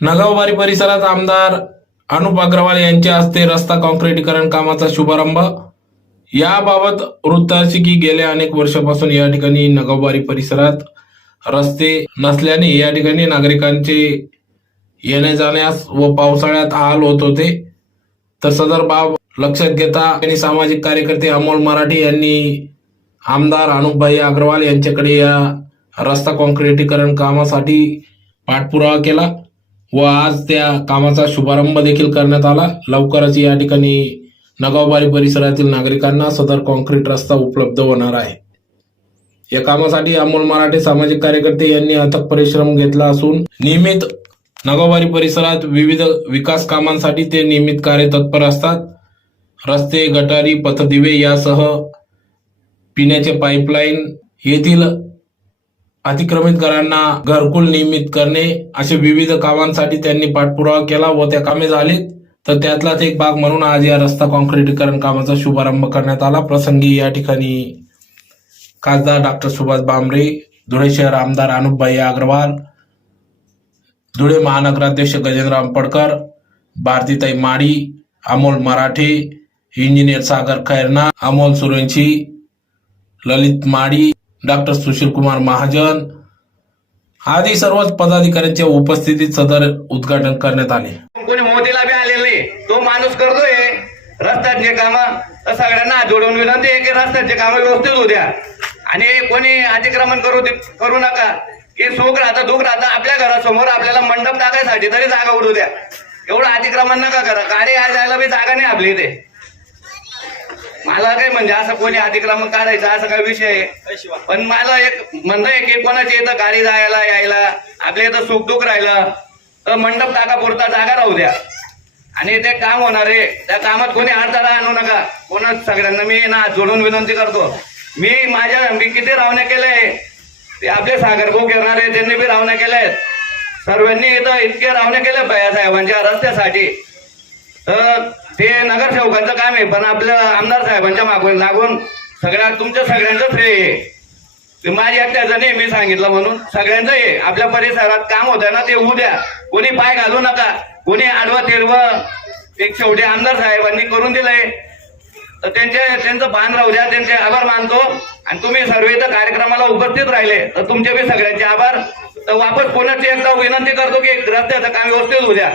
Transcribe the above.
नगावबारी परिसरात आमदार अनुप अग्रवाल यांच्या हस्ते रस्ता काँक्रिटीकरण कामाचा शुभारंभ. याबाबत वृत्त असे की गेल्या अनेक वर्षापासून या ठिकाणी नगावबारी परिसरात रस्ते नसल्याने या ठिकाणी नागरिकांचे येण्या जाण्यास व पावसाळ्यात हाल होत होते. तर सदर बाब लक्षात घेता आणि सामाजिक कार्यकर्ते अमोल मराठे यांनी आमदार अनुपभाई अग्रवाल यांच्याकडे या रस्ता काँक्रिटीकरण कामासाठी पाठपुरावा केला. व आज त्या कामाचा शुभारंभ देखील करण्यात आला. लवकरच या ठिकाणी नगावबारी परिसरातील नागरिकांना सदर कॉन्क्रीट रस्ता उपलब्ध होणार आहे. या कामासाठी अमोल मराठे सामाजिक कार्यकर्ते यांनी अथक परिश्रम घेतला असून नियमित नगावबारी परिसरात विविध विकास कामांसाठी ते नियमित कार्य तत्पर असतात. रस्ते गटारी पथदिवे यासह पिण्याचे पाईपलाईन येथील अतिक्रमित घरांना घरकुल नियमित करणे असे विविध कामांसाठी त्यांनी पाठपुरावा केला व त्या कामे झालीत. तर त्यातलाच एक भाग म्हणून आज या रस्ता काँक्रिटीकरण कामाचा शुभारंभ करण्यात आला. प्रसंगी या ठिकाणी खासदार डॉक्टर सुभाष भामरे धुळे शहर आमदार अनुपभाई अग्रवाल धुळे महानगराध्यक्ष गजेंद्र आंबडकर भारतीताई माडी अमोल मराठे इंजिनियर सागर खैरना अमोल सुरेंशी ललित माडी डॉक्टर सुशील कुमार महाजन आदी सर्वच पदाधिकाऱ्यांच्या उपस्थितीत सदर उद्घाटन करण्यात आले. कोणी मोदीला बी आलेलं नाही. तो माणूस करतोय. रस्त्याचे काम सगळ्यांना जोडून विनंती आहे की रस्त्याचे काम व्यवस्थित होऊ द्या. आणि कोणी अतिक्रमण करू दे- करू नका. की सुख राहतं दुःख राहतं आपल्या घरासमोर आपल्याला मंडप टाकायसाठी तरी जागा उडू द्या. एवढं अतिक्रमण नका करा. गाडी आज जायला बी जागा नाही आपली इथे. मला काय म्हणजे असं कोणी अतिक्रमण काढायचं असं काय विषय आहे? पण मला एक म्हणणं आहे की कोणाची इथं गाडी जायला यायला आपल्या इथं सुख दुःख राहिलं तर मंडप टाका पुरता जागा राहू द्या. आणि ते काम होणार आहे. त्या कामात कोणी अडथळा आणू नका. कोणा सगळ्यांना मी ना जोडून विनंती करतो. मी माझ्या मी किती रावण्या केलंय ते आपले सागर भाऊ करणारे त्यांनी बी रावण्या केल्यात सर्वांनी इथं इतके रावण्या केल्या साहेबांच्या रस्त्यासाठी. तर ते नगरसेवकांचं काम आहे पण आपल्या आमदार साहेबांच्या मागून लागून सगळ्या तुमच्या सगळ्यांचं श्रेय आहे. माझी अत्याचं नाही मी सांगितलं म्हणून सगळ्यांचं आहे आपल्या परिसरात काम होतं ना ते उद्या द्या. कोणी पाय घालू नका. कोणी आडवं तिरवं एक शेवटी आमदार साहेबांनी करून दिलंय. तर त्यांचे त्यांचं भान राहू द्या त्यांचे आभार मानतो. आणि तुम्ही सर्व इथं कार्यक्रमाला उपस्थित राहिले तर तुमचे बी सगळ्यांचे आभार. तर वापस पुन्हा एकदा विनंती करतो की रस्त्याचं काम व्यवस्थित होऊ द्या.